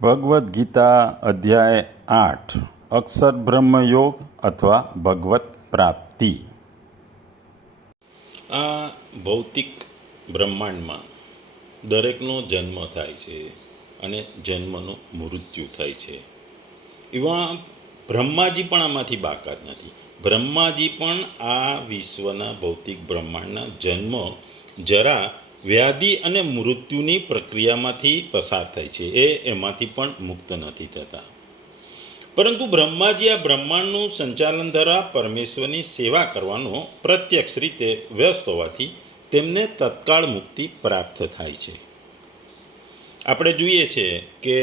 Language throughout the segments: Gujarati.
ભગવદ્ ગીતા અધ્યાય 8 અક્ષર બ્રહ્મયોગ અથવા ભગવત પ્રાપ્તિ. આ ભૌતિક બ્રહ્માંડમાં દરેકનો જન્મ થાય છે અને જન્મનું મૃત્યુ થાય છે. એવા બ્રહ્માજી પણ આમાંથી બાકાત નથી. બ્રહ્માજી પણ આ વિશ્વના ભૌતિક બ્રહ્માંડના જન્મ, જરા, વ્યાધિ અને મૃત્યુની પ્રક્રિયામાંથી પસાર થાય છે. એમાંથી પણ મુક્ત નથી થતા. પરંતુ બ્રહ્માજી આ બ્રહ્માંડનું સંચાલન દ્વારા પરમેશ્વરની સેવા કરવાનો પ્રત્યક્ષ રીતે વ્યસ્ત હોવાથી તેમને તત્કાળ મુક્તિ પ્રાપ્ત થાય છે. આપણે જોઈએ છીએ કે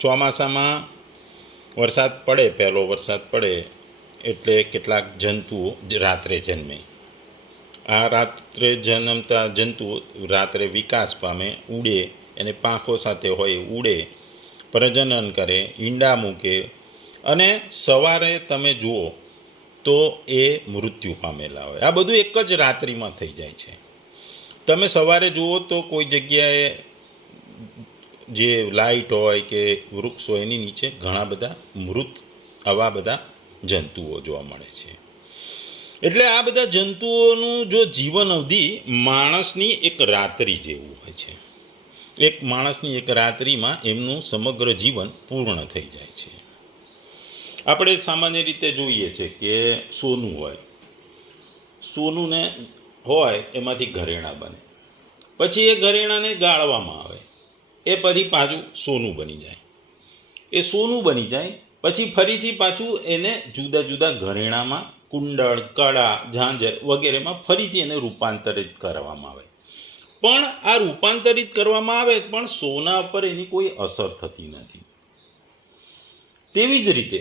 ચોમાસામાં વરસાદ પડે, પહેલો વરસાદ પડે એટલે કેટલાક જંતુઓ રાત્રે જન્મે. આ રાત્રે જન્મતા જંતુઓ રાત્રે વિકાસ પામે, ઉડે, એને પાંખો સાથે હોય, ઉડે, પ્રજનન કરે, ઈંડા મૂકે અને સવારે તમે જુઓ તો એ મૃત્યુ પામેલા હોય. આ બધું એક જ રાત્રિમાં થઈ જાય છે. તમે સવારે જુઓ તો કોઈ જગ્યાએ જે લાઇટ હોય કે વૃક્ષ હોય એની નીચે ઘણા બધા મૃત આવા બધા જંતુઓ જોવા મળે છે. એટલે આ બધા જંતુઓનું જો જીવન અવધિ માણસની એક રાત્રિ જેવું હોય છે. એક માણસની એક રાત્રિમાં એમનું સમગ્ર જીવન પૂર્ણ થઈ જાય છે. આપણે સામાન્ય રીતે જોઈએ છે કે સોનું હોય, સોનુંને હોય એમાંથી ઘરેણાં બને, પછી એ ઘરેણાંને ગાળવામાં આવે, એ પછી પાછું સોનું બની જાય. એ સોનું બની જાય પછી ફરીથી પાછું એને જુદા જુદા ઘરેણાંમાં, કુંડળ, કડા, ઝાંઝર વગેરેમાં ફરીથી એને રૂપાંતરિત કરવામાં આવે. પણ આ રૂપાંતરિત કરવામાં આવે પણ સોના પર એની કોઈ અસર થતી નથી. તેવી જ રીતે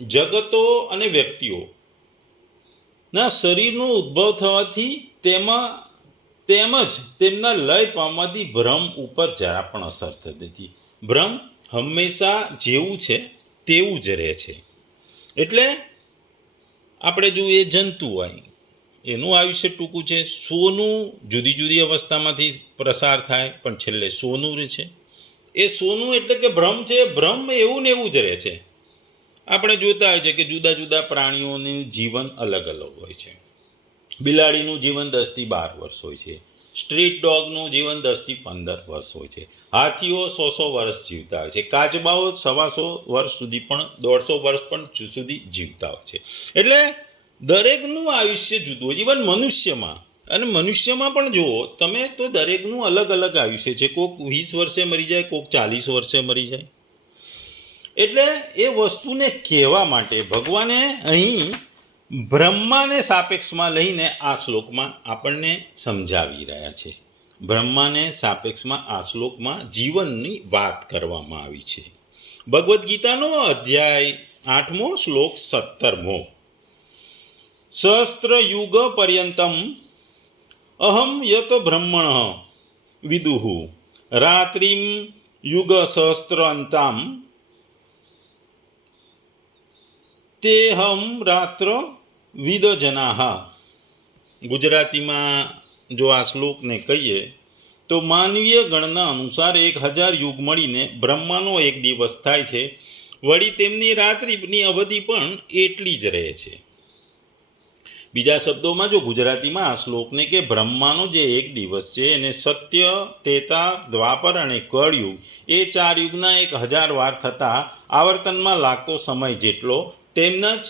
જગતો અને વ્યક્તિઓના શરીરનો ઉદ્ભવ થવાથી તેમજ તેમના લય પામવાથી ભ્રમ ઉપર જરા પણ અસર થતી નથી. ભ્રમ હંમેશા જેવું છે તેવું જ રહે છે. એટલે આપણે જો એ જંતુ હોય એનું આયુષ્ય ટૂંકું છે. સોનું જુદી જુદી અવસ્થામાંથી પ્રસાર થાય પણ છેલ્લે સોનું રહે છે. એ સોનું એટલે કે ભ્રમ છે. ભ્રમ એવું ને એવું જ રહે છે. આપણે જોતા હોય છે કે જુદા જુદા પ્રાણીઓનું જીવન અલગ અલગ હોય છે. બિલાડીનું જીવન 10 થી 12 વર્ષ હોય છે. સ્ટ્રીટ ડોગનું જીવન 10 થી 15 વર્ષ હોય છે. હાથીઓ 100 વર્ષ જીવતા હોય છે. કાચબાઓ 125 વર્ષ સુધી પણ 150 વર્ષ પણ સુધી જીવતા હોય છે. એટલે દરેકનું આયુષ્ય જુદું હોય. ઇવન મનુષ્યમાં, અને મનુષ્યમાં પણ જુઓ તમે તો દરેકનું અલગ અલગ આયુષ્ય છે. કોઈક 20 વર્ષે મરી જાય, કોઈક 40 વર્ષે મરી જાય. એટલે એ વસ્તુને કહેવા માટે ભગવાને અહીં બ્રહ્માને સાપેક્ષમાં લઈને આ શ્લોકમાં આપણને સમજાવી રહ્યા છે. બ્રહ્માને સાપેક્ષમાં આ શ્લોકમાં જીવનની વાત કરવામાં આવી છે. ભગવદ્ ગીતાનો અધ્યાય 8મો, શ્લોક 17મો. સહસ્ત્ર યુગ પર્યંતમ અહમ યત બ્રહ્મણ વિદુઃ રાત્રિમ યુગ સહસ્ત્ર અંતામ તેહમ રાત્ર વિદ જનાહ. ગુજરાતીમાં જો આ શ્લોકને કહીએ તો માનવીય ગણના અનુસાર 1000 યુગ મળીને બ્રહ્માનો એક દિવસ થાય છે. વળી તેમની રાત્રિની અવધિ પણ એટલી જ રહે છે. બીજા શબ્દોમાં જો ગુજરાતીમાં આ શ્લોકને કે બ્રહ્માનો જે એક દિવસ છે એને સત્ય, ત્રેતા, દ્વાપર અને કળયુગ એ 4 યુગના 1000 વાર થતાં આવર્તનમાં લાગતો સમય જેટલો, તેમજ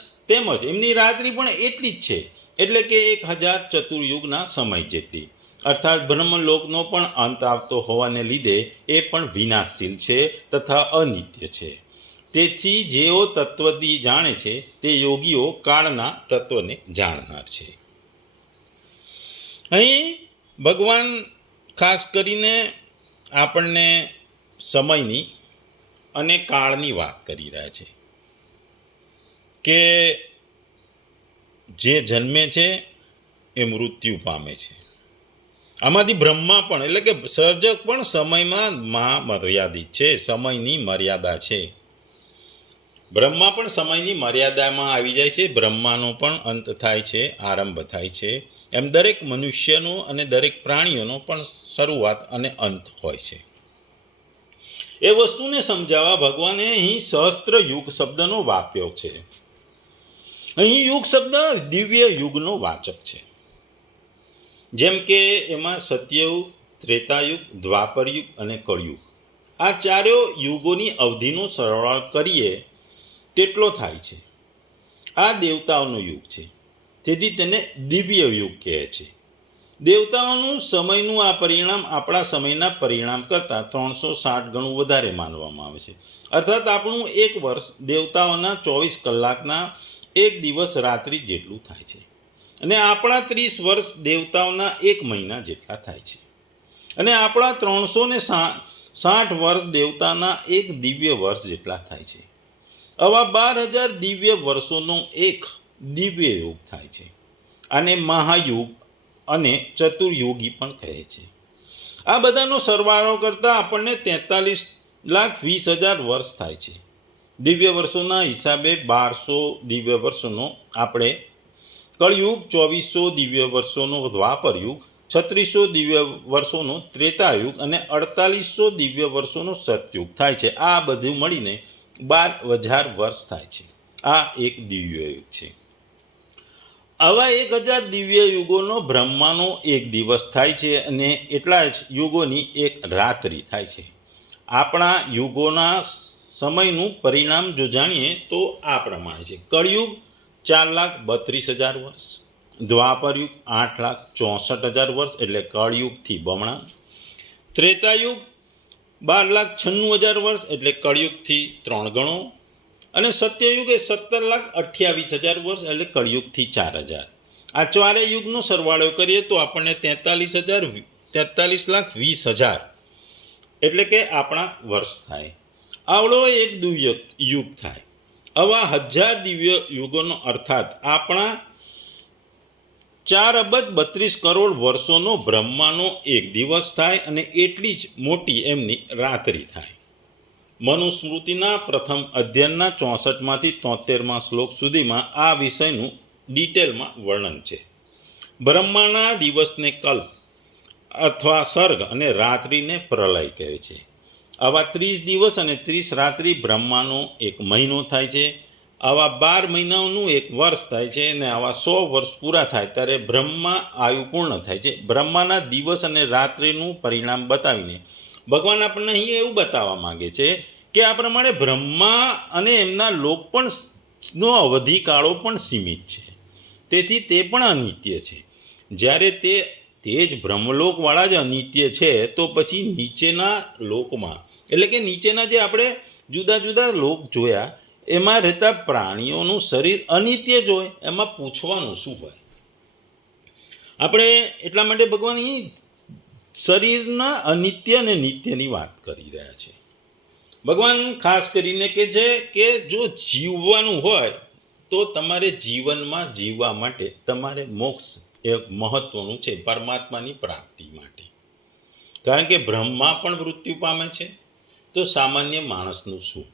એમની રાત્રિ પણ એટલી જ છે. એટલે કે 1000 ચતુર્યુગના સમય જેટલી. અર્થાત બ્રહ્મલોકનો પણ અંત આવતો હોવાને લીધે એ પણ વિનાશશીલ છે તથા અનિત્ય છે. તેથી જેઓ તત્વથી જાણે છે તે યોગીઓ કાળના તત્વને જાણનાર છે. અહીં ભગવાન ખાસ કરીને આપણને સમયની અને કાળની વાત કરી રહ્યા છે કે જે જન્મે છે એ મૃત્યુ પામે છે. આમાંથી બ્રહ્મા પણ એટલે કે સર્જક પણ સમયમાં મર્યાદિત છે. સમયની મર્યાદા છે. બ્રહ્મા પણ સમયની મર્યાદામાં આવી જાય છે. બ્રહ્માનો પણ અંત થાય છે, આરંભ થાય છે. એમ દરેક મનુષ્યનો અને દરેક પ્રાણીઓનો પણ શરૂઆત અને અંત હોય છે. એ વસ્તુને સમજાવવા ભગવાને અહીં સહસ્ત્ર યુગ શબ્દનો વાપ્યો છે. અહીં યુગ શબ્દ દિવ્ય યુગનો વાચક છે. જેમ કે એમાં સત્યયુગ, ત્રેતાયુગ, દ્વાપરયુગ અને કળયુગ, આ ચારેય યુગોની અવધિનો સરવાળો કરીએ તેટલો થાય છે. આ દેવતાઓનો યુગ છે, તેથી તેને દિવ્ય યુગ કહે છે. દેવતાઓનું સમયનું આ પરિણામ આપણા સમયના પરિણામ કરતાં 360 ગણું વધારે માનવામાં આવે છે. અર્થાત આપણું એક વર્ષ દેવતાઓના 24 કલાકના એક દિવસ રાત્રિ જેટલું થાય છે, અને આપણા 30 વર્ષ દેવતાઓના એક મહિના જેટલા થાય છે, અને આપણા 360 વર્ષ દેવતાના એક દિવ્ય વર્ષ જેટલા થાય છે. આવા 12,000 દિવ્ય વર્ષોનો એક દિવ્ય યુગ થાય છે. આને મહાયુગ અને ચતુર્યુગી પણ કહે છે. આ બધાનો સરવાળો કરતાં આપણને 43,20,000 વર્ષ થાય છે. દિવ્ય વર્ષોના હિસાબે 1200 દિવ્ય વર્ષોનો આપણે કળયુગ, 2400 દિવ્ય વર્ષોનો દ્વાપરયુગ, 3600 દિવ્ય વર્ષોનો ત્રેતાયુગ અને 4800 દિવ્ય વર્ષોનો સતયુગ થાય છે. આ બધું મળીને 12,000 વર્ષ થાય છે. આ એક દિવ્ય યુગ છે. આવા 1,000 દિવ્ય યુગોનો બ્રહ્માનો એક દિવસ થાય છે, અને એટલા જ યુગોની એક રાત્રિ થાય છે. આપણા યુગોના સમયનું પરિણામ જો જાણીએ તો આ પ્રમાણે છે. કળયુગ 4,32,000 વર્ષ, દ્વાપરયુગ 8,64,000 વર્ષ એટલે કળયુગથી બમણા, ત્રેતાયુગ 12,96,000 વર્ષ એટલે કળયુગથી 3 ગણો, અને સત્યયુગ એ 17,28,000 વર્ષ એટલે કળયુગથી 4,000. આ ચારેય યુગનો સરવાળો કરીએ તો આપણને 43,20,000 એટલે કે આપણા વર્ષ થાય. આવડો એક દિવ્ય યુગ થાય. આવા 1000 દિવ્ય યુગોનો અર્થાત આપણા 4,32,00,00,000 વર્ષોનો બ્રહ્માનો એક દિવસ થાય, અને એટલી જ મોટી એમની રાત્રિ થાય. મનુસ્મૃતિના પ્રથમ અધ્યયનના 64માંથી 73મા શ્લોક સુધીમાં આ વિષયનું ડિટેલમાં વર્ણન છે. બ્રહ્માના દિવસને કલ્પ અથવા સર્ગ અને રાત્રિને પ્રલય કહે છે. આવા 30 દિવસ અને 30 રાત્રિ બ્રહ્માનો એક મહિનો થાય છે. આવા 12 મહિનાઓનું એક વર્ષ થાય છે, અને આવા 100 વર્ષ પૂરા થાય ત્યારે બ્રહ્મા આયુ પૂર્ણ થાય છે. બ્રહ્માના દિવસ અને રાત્રિનું પરિણામ બતાવીને ભગવાન આપણને અહીં એવું બતાવવા માંગે છે કે આ પ્રમાણે બ્રહ્મા અને એમના લોક પણ નો અવધિકાળો પણ સીમિત છે, તેથી તે પણ અનિત્ય છે. જ્યારે તે જ બ્રહ્મલોકવાળા જ અનિત્ય છે, તો પછી નીચેના લોકમાં, એટલે કે નીચેના જે આપણે જુદા જુદા લોક જોયા એમાં રહેતા પ્રાણીઓનું શરીર અનિત્ય જ હોય, એમાં પૂછવાનું શું હોય? આપણે એટલા માટે ભગવાન અહીં શરીરના અનિત્ય અને નિત્યની વાત કરી રહ્યા છે. ભગવાન ખાસ કરીને કે છે કે જો જીવવાનું હોય તો તમારે જીવનમાં જીવવા માટે તમારે મોક્ષ એ મહત્વનું છે, પરમાત્માની પ્રાપ્તિ માટે. કારણ કે બ્રહ્મા પણ મૃત્યુ પામે છે, તો સામાન્ય માણસનું શું?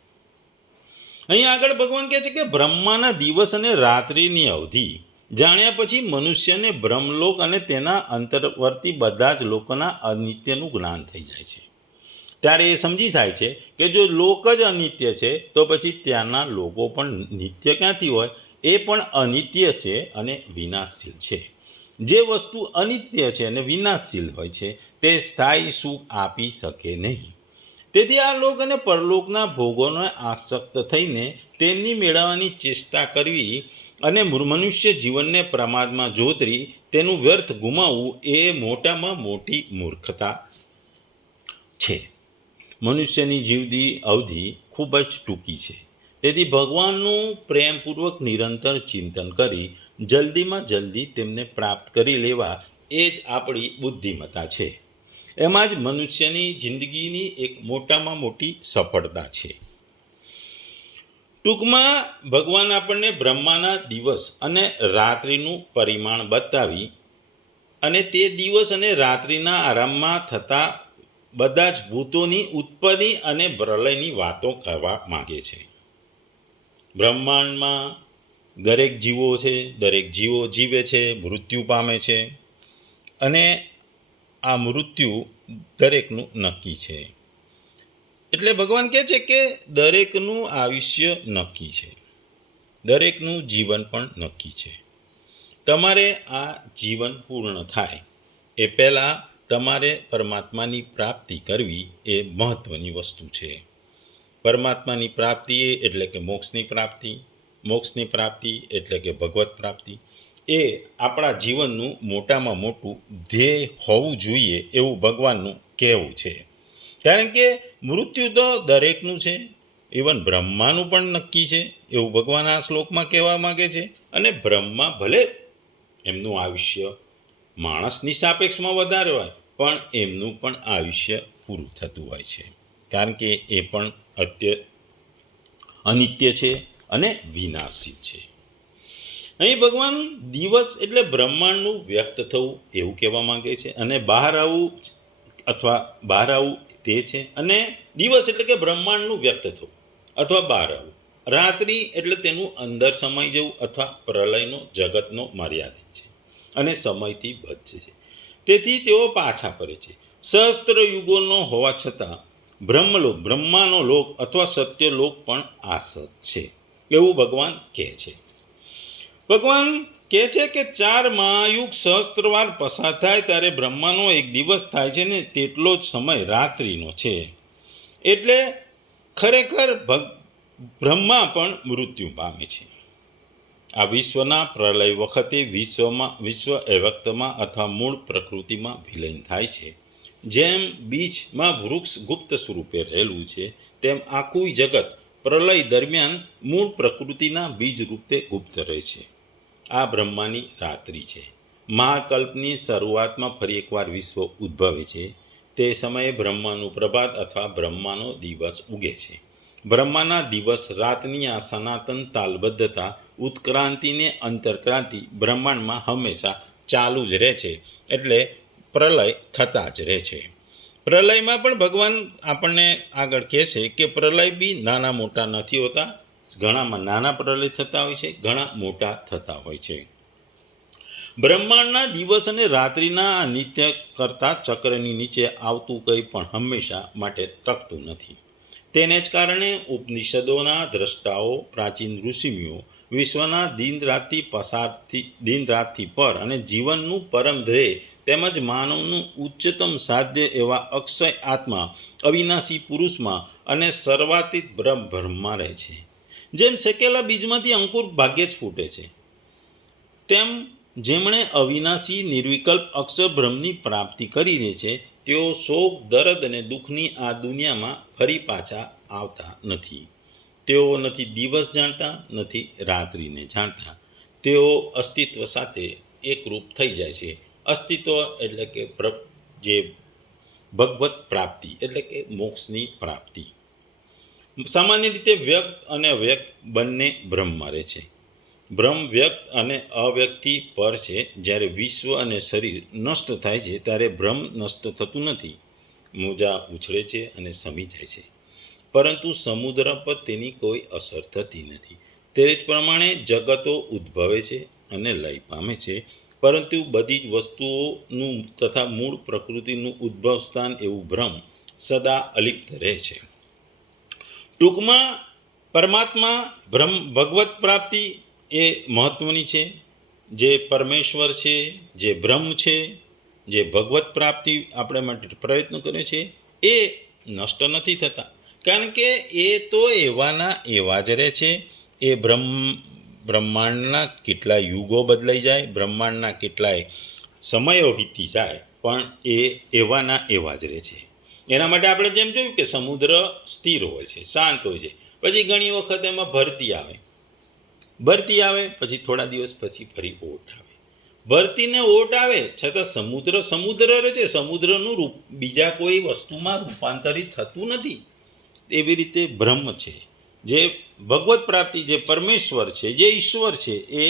અહીં આગળ ભગવાન કહે છે કે બ્રહ્માના દિવસ અને રાત્રિની અવધિ જાણ્યા પછી મનુષ્યને બ્રહ્મલોક અને તેના અંતર્વર્તી બધા જ લોકોના અનિત્યનું જ્ઞાન થઈ જાય છે. ત્યારે એ સમજી જાય છે કે જો લોક જ અનિત્ય છે તો પછી ત્યાંના લોકો પણ નિત્ય ક્યાંથી હોય? એ પણ અનિત્ય છે અને વિનાશશીલ છે. જે વસ્તુ અનિત્ય છે અને વિનાશશીલ હોય છે તે સ્થાયી સુખ આપી શકે નહીં. તેથી આ લોક અને પરલોકના ભોગોને આસક્ત થઈને તેમની મેળવવાની ચેષ્ટા કરવી અને મનુષ્ય જીવનને પ્રમાદમાં જોતરી તેનું વ્યર્થ ગુમાવવું એ મોટામાં મોટી મૂર્ખતા છે. મનુષ્યની જીવની અવધિ ખૂબ જ ટૂંકી છે, તેથી ભગવાનનું પ્રેમપૂર્વક નિરંતર ચિંતન કરી જલ્દીમાં જલ્દી તેમને પ્રાપ્ત કરી લેવા એ જ આપણી બુદ્ધિમત્તા છે. એમાં જ મનુષ્યની જિંદગીની એક મોટામાં મોટી સફળતા છે. ટૂંકમાં ભગવાન આપણને બ્રહ્માના દિવસ અને રાત્રિનું પરિમાણ બતાવી અને તે દિવસ અને રાત્રિના આરંભમાં થતા બધા જ ભૂતોની ઉત્પત્તિ અને પ્રલયની વાતો કરવા માંગે છે. બ્રહ્માંડમાં દરેક જીવો છે, દરેક જીવો જીવે છે, મૃત્યુ પામે છે, અને આ મૃત્યુ દરેકનું નક્કી છે. એટલે ભગવાન કહે છે કે દરેકનું આયુષ્ય નક્કી છે, દરેકનું જીવન પણ નક્કી છે. તમારે આ જીવન પૂર્ણ થાય એ પહેલાં તમારે પરમાત્માની પ્રાપ્તિ કરવી એ મહત્ત્વની વસ્તુ છે. પરમાત્માની પ્રાપ્તિ એટલે કે મોક્ષની પ્રાપ્તિ એટલે કે ભગવત પ્રાપ્તિ એ આપણા જીવનનું મોટામાં મોટું ધ્યેય હોવું જોઈએ એવું ભગવાનનું કહેવું છે. કારણ કે મૃત્યુ તો દરેકનું છે, ઇવન બ્રહ્માનું પણ નક્કી છે એવું ભગવાન આ શ્લોકમાં કહેવા માગે છે. અને બ્રહ્મા ભલે એમનું આયુષ્ય માણસની સાપેક્ષમાં વધારે હોય પણ એમનું પણ આયુષ્ય પૂરું થતું હોય છે, કારણ કે એ પણ અનિત્ય છે અને વિનાશી છે. અહીં ભગવાન દિવસ એટલે બ્રહ્માંડનું વ્યક્ત થવું એવું કહેવા માંગે છે, અને બહાર આવવું તે છે. અને દિવસ એટલે કે બ્રહ્માંડનું વ્યક્ત થવું અથવા બહાર આવવું. રાત્રિ એટલે તેનું અંદર સમાઈ જવું અથવા પ્રલયનો જગતનો મર્યાદિત છે અને સમયથી બચે છે, તેથી તેઓ પાછા ફરે છે. સહસ્ત્ર યુગોનો હોવા છતાં બ્રહ્માનો લોક અથવા સત્યલોક પણ આસત છે એવું ભગવાન કહે છે. ભગવાન કહે છે કે 4 મહાયુગ સહસ્ત્રવાર પસાર થાય ત્યારે બ્રહ્માનો એક દિવસ થાય છે ને તેટલો જ સમય રાત્રિનો છે. એટલે ખરેખર બ્રહ્મા પણ મૃત્યુ પામે છે. આ વિશ્વના પ્રલય વખતે વિશ્વ અવ્યક્તમાં અથવા મૂળ પ્રકૃતિમાં વિલીન થાય છે. જેમ બીજમાં વૃક્ષ ગુપ્ત સ્વરૂપે રહેલું છે, તેમ આખું જગત પ્રલય દરમિયાન મૂળ પ્રકૃતિના બીજ રૂપે ગુપ્ત રહે છે. આ બ્રહ્માની રાત્રિ છે. મહાકલ્પની શરૂઆતમાં ફરી એકવાર વિશ્વ ઉદ્ભવે છે. તે સમયે બ્રહ્માનું પ્રભાત અથવા બ્રહ્માનો દિવસ ઉગે છે. બ્રહ્માના દિવસ રાતની આ સનાતન તાલબદ્ધતા ઉત્ક્રાંતિ ને અંતરક્રાંતિ બ્રહ્માંડમાં હંમેશા ચાલુ જ રહે છે, એટલે પ્રલય થતા જ રહે છે. પ્રલયમાં પણ ભગવાન આપણને આગળ કહે છે કે પ્રલય બી નાના મોટા નથી હોતા. ઘણામાં નાના પ્રલય થતા હોય છે, ઘણા મોટા થતા હોય છે. બ્રહ્માંડના દિવસ અને રાત્રિના નિત્ય કરતા ચક્રની નીચે આવતું કંઈ પણ હંમેશા માટે ટકતું નથી. તેને જ કારણે ઉપનિષદોના દ્રષ્ટાઓ, પ્રાચીન ઋષિમુનિઓ વિશ્વના દિન રાતથી પર અને જીવનનું પરમ ધ્યેય તેમજ માનવનું ઉચ્ચતમ સાધ્ય એવા અક્ષય આત્મા અવિનાશી પુરુષમાં અને સર્વાતીત બ્રહ્મમાં રહે છે. જેમ શેકેલા બીજમાંથી અંકુર ભાગ્યે જ ફૂટે છે, તેમ જેમણે અવિનાશી નિર્વિકલ્પ અક્ષર બ્રહ્મની પ્રાપ્તિ કરી દે છે તેઓ શોક, દર્દ અને દુઃખની આ દુનિયામાં ફરી પાછા આવતા નથી. તેઓ નથી દિવસ જાણતા, નથી રાત્રિને જાણતા. તેઓ અસ્તિત્વ સાથે એકરૂપ થઈ જાય છે. અસ્તિત્વ એટલે કે જે ભગવત પ્રાપ્તિ એટલે કે મોક્ષની પ્રાપ્તિ. સામાન્ય રીતે વ્યક્ત અને અવ્યક્ત બંને બ્રહ્મમાં રહે છે. બ્રહ્મ વ્યક્ત અને અવ્યક્તિ પર છે. જ્યારે વિશ્વ અને શરીર નષ્ટ થાય છે ત્યારે બ્રહ્મ નષ્ટ થતું નથી. મોજા ઉછળે છે અને સમી જાય છે, પરંતુ સમુદ્ર પર તેની કોઈ અસર થતી નથી. તે જ પ્રમાણે જગતો ઉદ્ભવે છે અને લય પામે છે, પરંતુ બધી જ વસ્તુઓનું તથા મૂળ પ્રકૃતિનું ઉદ્ભવ સ્થાન એવું બ્રહ્મ સદા અલિપ્ત રહે છે. ટૂંકમાં પરમાત્મા ભગવત પ્રાપ્તિ એ મહત્ત્વની છે. જે પરમેશ્વર છે, જે બ્રહ્મ છે, જે ભગવત પ્રાપ્તિ આપણે માટે પ્રયત્ન કરે છે એ નષ્ટ નથી થતા, કારણ કે એ તો એવાના એવા જ રહે છે. એ બ્રહ્માંડના કેટલાય યુગો બદલાઈ જાય, બ્રહ્માંડના કેટલાય સમયો વીતી જાય, પણ એ એવાના એવા જ રહે છે. એના માટે આપણે જેમ જોયું કે સમુદ્ર સ્થિર હોય છે, શાંત હોય છે, પછી ઘણી વખત એમાં ભરતી આવે, પછી થોડા દિવસ પછી ફરી ઓટ આવે. ભરતીને ઓટ આવે છતાં સમુદ્ર રહે છે. સમુદ્રનું રૂપ બીજા કોઈ વસ્તુમાં રૂપાંતરિત થતું નથી. એવી રીતે બ્રહ્મ છે, જે ભગવત પ્રાપ્તિ, જે પરમેશ્વર છે, જે ઈશ્વર છે, એ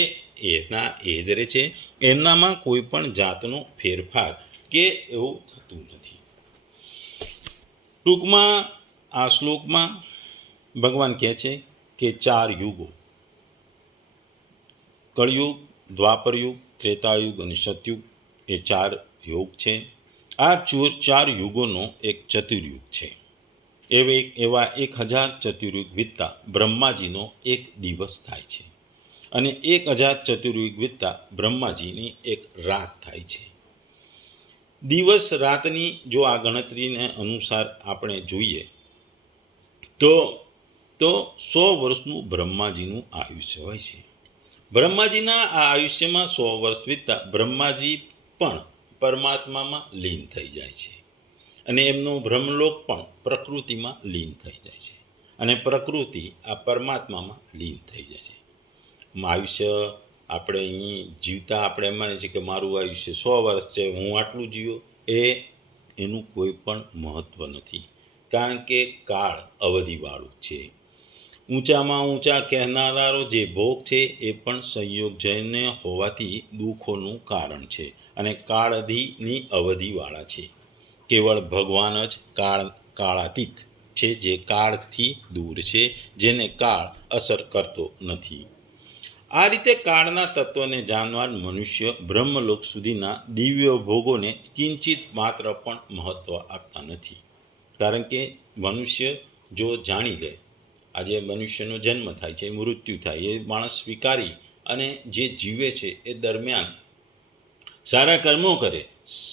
જ રહે છે. એમનામાં કોઈ પણ જાતનો ફેરફાર કે એવું થતું નથી. ટૂંકમાં આ શ્લોકમાં ભગવાન કહે છે કે 4 યુગો, કળયુગ, દ્વાપરયુગ, ત્રેતાયુગ અને સતયુગ, એ 4 યુગ છે. આ 4 યુગોનો એક ચતુર્યુગ છે. એવા 1000 ચતુર્યુગ વીતતા બ્રહ્માજીનો એક દિવસ થાય છે અને 1000 ચતુર્યુગ વીતતા બ્રહ્માજીની એક રાત થાય છે. દિવસ રાતની જો આ ગણતરીને અનુસાર આપણે જોઈએ તો 100 વર્ષનું બ્રહ્માજીનું આયુષ્ય હોય છે. બ્રહ્માજીના આ આયુષ્યમાં 100 વર્ષ વીતતા બ્રહ્માજી પણ પરમાત્મામાં લીન થઈ જાય છે અને એમનો બ્રહ્મલોક પણ પ્રકૃતિમાં લીન થઈ જાય છે અને પ્રકૃતિ આ પરમાત્મામાં લીન થઈ જાય છે. આયુષ્ય આપણે અહીં જીવતા આપણે એમ માનીએ છીએ કે મારું આયુષ્ય 100 વર્ષ છે, હું આટલું જીવ્યો, એનું કોઈ પણ મહત્ત્વ નથી, કારણ કે કાળ અવધિવાળું છે. ઊંચામાં ઊંચા કહેનારાનો જે ભોગ છે એ પણ સંયોગજન્ય હોવાથી દુઃખોનું કારણ છે અને કાળની અવધિવાળા છે. કેવળ ભગવાન જ કાળાતીત છે, જે કાળથી દૂર છે, જેને કાળ અસર કરતો નથી. આ રીતે કાળના તત્વને જાણનાર મનુષ્ય બ્રહ્મલોક સુધીના દિવ્ય ભોગોને કિંચિત માત્ર પણ મહત્ત્વ આપતા નથી, કારણ કે મનુષ્ય જો જાણી લે, આજે મનુષ્યનો જન્મ થાય છે, મૃત્યુ થાય, એ માણસ સ્વીકારી અને જે જીવે છે એ દરમિયાન સારા કર્મો કરે,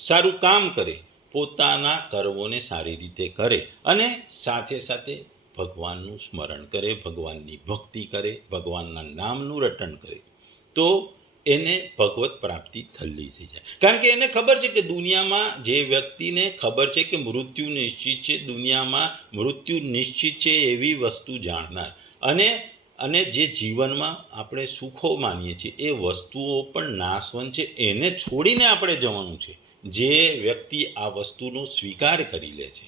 સારું કામ કરે, પોતાના કર્મોને સારી રીતે કરે અને સાથે સાથે ભગવાનનું સ્મરણ કરે, ભગવાનની ભક્તિ કરે, ભગવાનના નામનું રટણ કરે, તો એને ભગવત પ્રાપ્તિ થલ્લી થઈ જાય. કારણ કે એને ખબર છે કે દુનિયામાં જે વ્યક્તિને ખબર છે કે મૃત્યુ નિશ્ચિત છે, દુનિયામાં મૃત્યુ નિશ્ચિત છે એવી વસ્તુ જાણનાર અને જે જીવનમાં આપણે સુખો માનીએ છીએ એ વસ્તુઓ પણ નાશવંત છે, એને છોડીને આપણે જવાનું છે. જે વ્યક્તિ આ વસ્તુનો સ્વીકાર કરી લે છે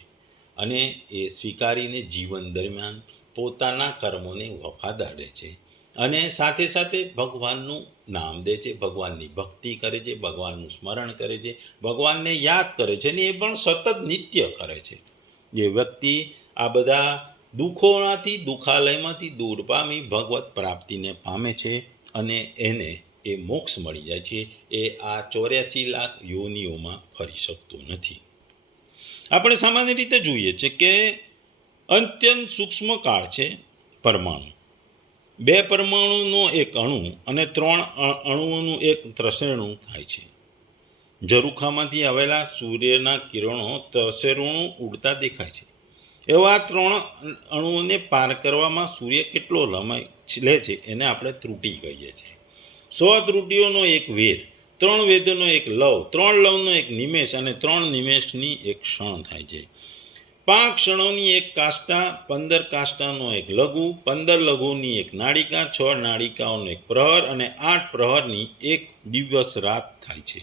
અને એ સ્વીકારીને જીવન દરમિયાન પોતાના કર્મોને વફાદાર રહે છે અને સાથે સાથે ભગવાનનું નામ દે છે, ભગવાનની ભક્તિ કરે છે, ભગવાનનું સ્મરણ કરે છે, ભગવાનને યાદ કરે છે અને એ પણ સતત નિત્ય કરે છે. જે વ્યક્તિ આ બધા દુઃખોમાંથી, દુઃખાલયમાંથી દૂર પામી ભગવત પ્રાપ્તિને પામે છે અને એને એ મોક્ષ મળી જાય છે, એ આ 84 લાખ યોનિઓમાં ફરી શકતો નથી. આપણે સામાન્ય રીતે જોઈએ છે કે અત્યંત સૂક્ષ્મ કાળ છે પરમાણુ. 2 પરમાણુનો એક અણુ અને 3 અણુઓનું એક ત્રસેણું થાય છે. ઝરૂખામાંથી આવેલા સૂર્યના કિરણો ત્રસેણું ઉડતા દેખાય છે. એવા 3 અણુઓને પાર કરવામાં સૂર્ય કેટલો સમય લે છે એને આપણે ત્રુટિ કહીએ છીએ. 100 ત્રુટિઓનો એક વેદ, 3 વેદનો એક લવ, 3 લવનો એક નિમેષ અને 3 નિમેષની એક ક્ષણ થાય છે. 5 ક્ષણોની એક કાષ્ટા, 15 કાષ્ટાનો એક લઘુ, 15 લઘુની એક નાડિકા, 6 નાડિકાઓનો એક પ્રહર અને 8 પ્રહરની એક દિવસ રાત થાય છે.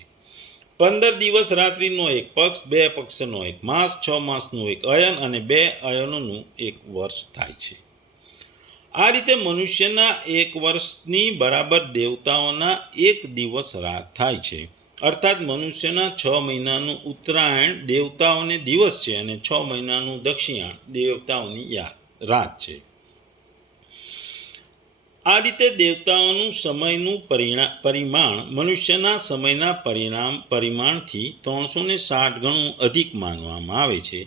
15 દિવસ રાત્રિનો એક પક્ષ, 2 પક્ષનો એક માસ, 6 માસનું એક અયન અને 2 અયનોનું એક વર્ષ થાય છે. આ રીતે મનુષ્યના એક વર્ષની બરાબર દેવતાઓના એક દિવસ રાત થાય છે. અર્થાત મનુષ્યના 6 મહિનાનું ઉત્તરાયણ દેવતાઓને દિવસ છે અને 6 મહિનાનું દક્ષિણાયણ દેવતાઓની રાત છે. આ રીતે દેવતાઓનું સમયનું પરિમાણ મનુષ્યના સમયના પરિમાણથી 360 ગણું અધિક માનવામાં આવે છે.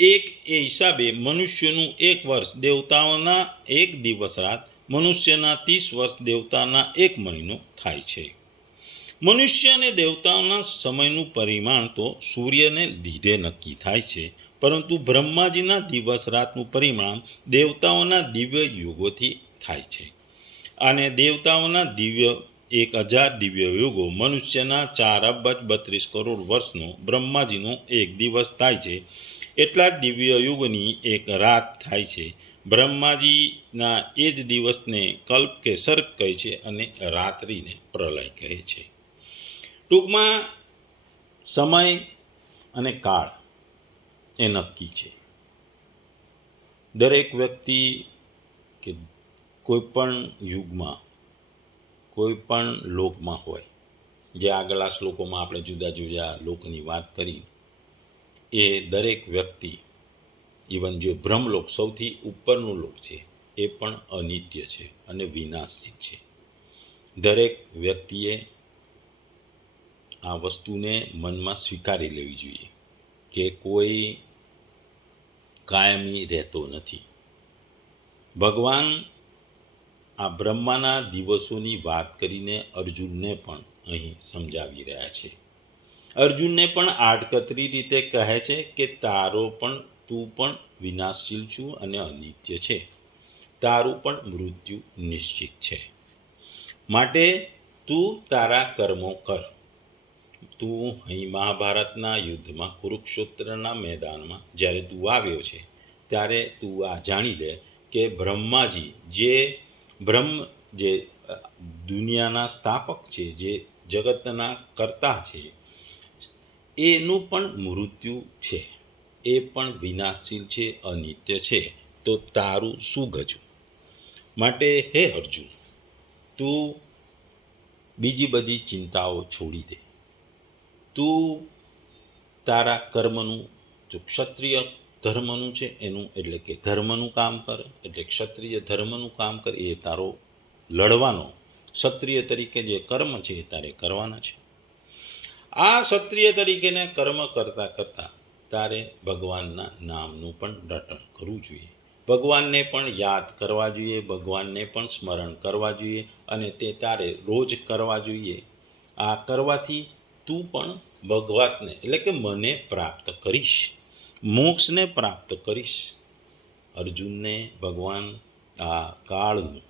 એ હિસાબે મનુષ્યનું એક વર્ષ દેવતાઓના એક દિવસ રાત, મનુષ્યના 30 વર્ષ દેવતાના એક મહિનો થાય છે. મનુષ્ય અને દેવતાઓના સમયનું પરિમાણ તો સૂર્યને લીધે નક્કી થાય છે, પરંતુ બ્રહ્માજીના દિવસ રાતનું પરિમાણ દેવતાઓના દિવ્ય યુગોથી થાય છે. અને દેવતાઓના 1000 દિવ્ય યુગો મનુષ્યના 4 અબજ 32 કરોડ વર્ષનો બ્રહ્માજીનો એક દિવસ થાય છે. એટલા જ દિવ્ય યુગની એક રાત થાય છે. બ્રહ્માજીના એ જ દિવસને કલ્પ કે સર્ગ કહે છે અને રાત્રિને પ્રલય કહે છે. ટૂંકમાં સમય અને કાળ એ નક્કી છે. દરેક વ્યક્તિ કે કોઈ પણ યુગમાં, કોઈ પણ લોકમાં હોય, જે આગલા શ્લોકોમાં આપણે જુદા જુદા લોકની વાત કરી, એ દરેક વ્યક્તિ, ઇવન જે બ્રહ્મલોક સૌથી ઉપરનું લોક છે, એ પણ અનિત્ય છે અને વિનાશિત છે. દરેક વ્યક્તિએ આ વસ્તુને મનમાં સ્વીકારી લેવી જોઈએ કે કોઈ કાયમી રહેતો નથી. ભગવાન આ બ્રહ્માના દિવસોની વાત કરીને અર્જુનને પણ અહીં સમજાવી રહ્યા છે. અર્જુનને પણ આડકતરી રીતે કહે છે કે તું પણ વિનાશશીલ છું અને અનિત્ય છે. તારું પણ મૃત્યુ નિશ્ચિત છે. માટે તું તારા કર્મો કર. તું અહીં મહાભારતના યુદ્ધમાં કુરુક્ષેત્રના મેદાનમાં જ્યારે તું આવ્યો છે ત્યારે તું આ જાણી લે કે બ્રહ્માજી જે દુનિયાના સ્થાપક છે, જે જગતના કર્તા છે, એનું પણ મૃત્યુ છે. એ પણ વિનાશશીલ છે, અનિત્ય છે. તો તારું શું ગજું? માટે હે અર્જુન, તું બીજી બધી ચિંતાઓ છોડી દે. તું તારા કર્મનું, જો ક્ષત્રિય ધર્મનું છે એનું, એટલે કે ધર્મનું કામ કર. એટલે ક્ષત્રિય ધર્મનું કામ કર. એ તારો લડવાનો ક્ષત્રિય તરીકે જે કર્મ છે એ તારે કરવાના છે. આ ક્ષત્રિય તરીકેને કર્મ કરતાં કરતાં તારે ભગવાનના નામનું પણ રટણ કરવું જોઈએ. ભગવાનને પણ યાદ કરવા જોઈએ, ભગવાનને પણ સ્મરણ કરવા જોઈએ, અને તે તારે રોજ કરવા જોઈએ. આ કરવાથી તું પણ ભગવાનને, એટલે કે મને પ્રાપ્ત કરીશ, મોક્ષને પ્રાપ્ત કરીશ. અર્જુનને ભગવાન આ કાળનું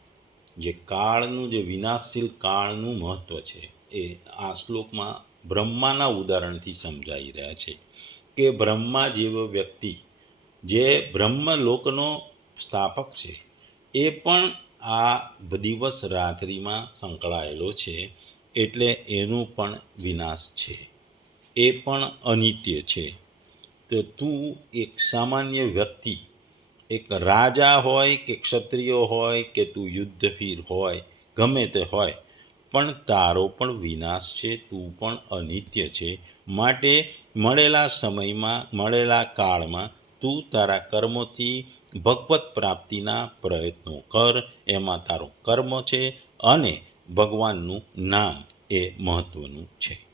જે વિનાશશીલ કાળનું મહત્ત્વ છે એ આ શ્લોકમાં બ્રહ્માના ઉદાહરણથી સમજાવી રહ્યા છે કે બ્રહ્મા જેવો વ્યક્તિ, જે બ્રહ્મલોકનો સ્થાપક છે, એ પણ આ દિવસ રાત્રિમાં સંકળાયેલો છે. એટલે એનું પણ વિનાશ છે, એ પણ અનિત્ય છે. તો તું એક સામાન્ય વ્યક્તિ, એક રાજા હોય કે ક્ષત્રિય હોય કે તું યુદ્ધવીર હોય, ગમે તે હોય, પણ તારો પણ વિનાશ છે. તું પણ અનિત્ય છે. માટે મળેલા સમયમાં, મળેલા કાળમાં તું તારા કર્મોથી ભગવત પ્રાપ્તિના પ્રયત્નો કર. એમાં તારો કર્મ છે અને ભગવાનનું નામ એ મહત્ત્વનું છે.